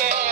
scared.